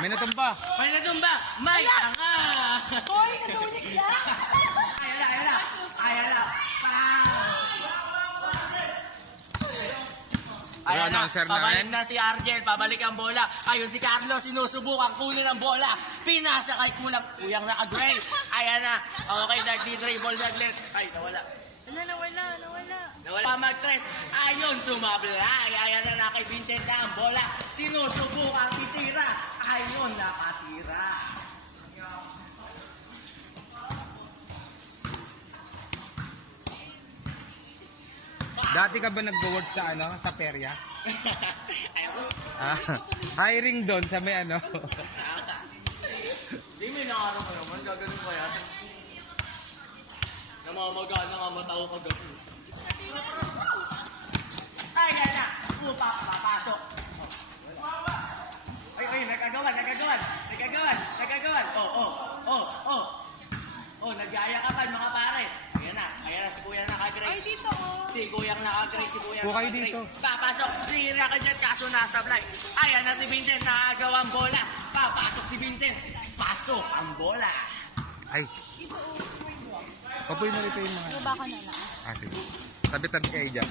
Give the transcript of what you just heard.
May natumba. May natumba. May tanga. Hoy, natulik yan. Ayan na, ayan na. Ayan na. Ayan na, pabalik na si Argel, pabalik ang bola. Ayun si Carlos, sinusubukang kunin ang bola. Pinasa kay Kuyang naka-gray. Ayan na, okay, nagdi-dribble saglit. Ay, nawala. Nawala pa mag-tres. Ayun, sumablay. Ayan na kay Vincent na ang bola. Sinusubukang itira. Ayun, nakatira. Dati ka ba nag-work sa sa perya? Ayun. Hiring doon sa may Hindi, may nakarap ko naman. Gaganon ko yan. Namamagana nga matao ka gano'n. Ay, yan na. Papasok. Ay, nagkagawan. Nagyayakapan mga pare. Ayan na, si Kuya naka-gray. Ay, dito oh. Si Kuyang naka-gray, Bukay dito. Papasok, tira ka dyan, kaso nasablay. Ayan na si Vincent, nakagawa ang bola. Papasok si Vincent, pasok ang bola. Ay. Papoy mo rin yung mga. Baba ka na lang. Sige. Tabi-tabi kayo dyan.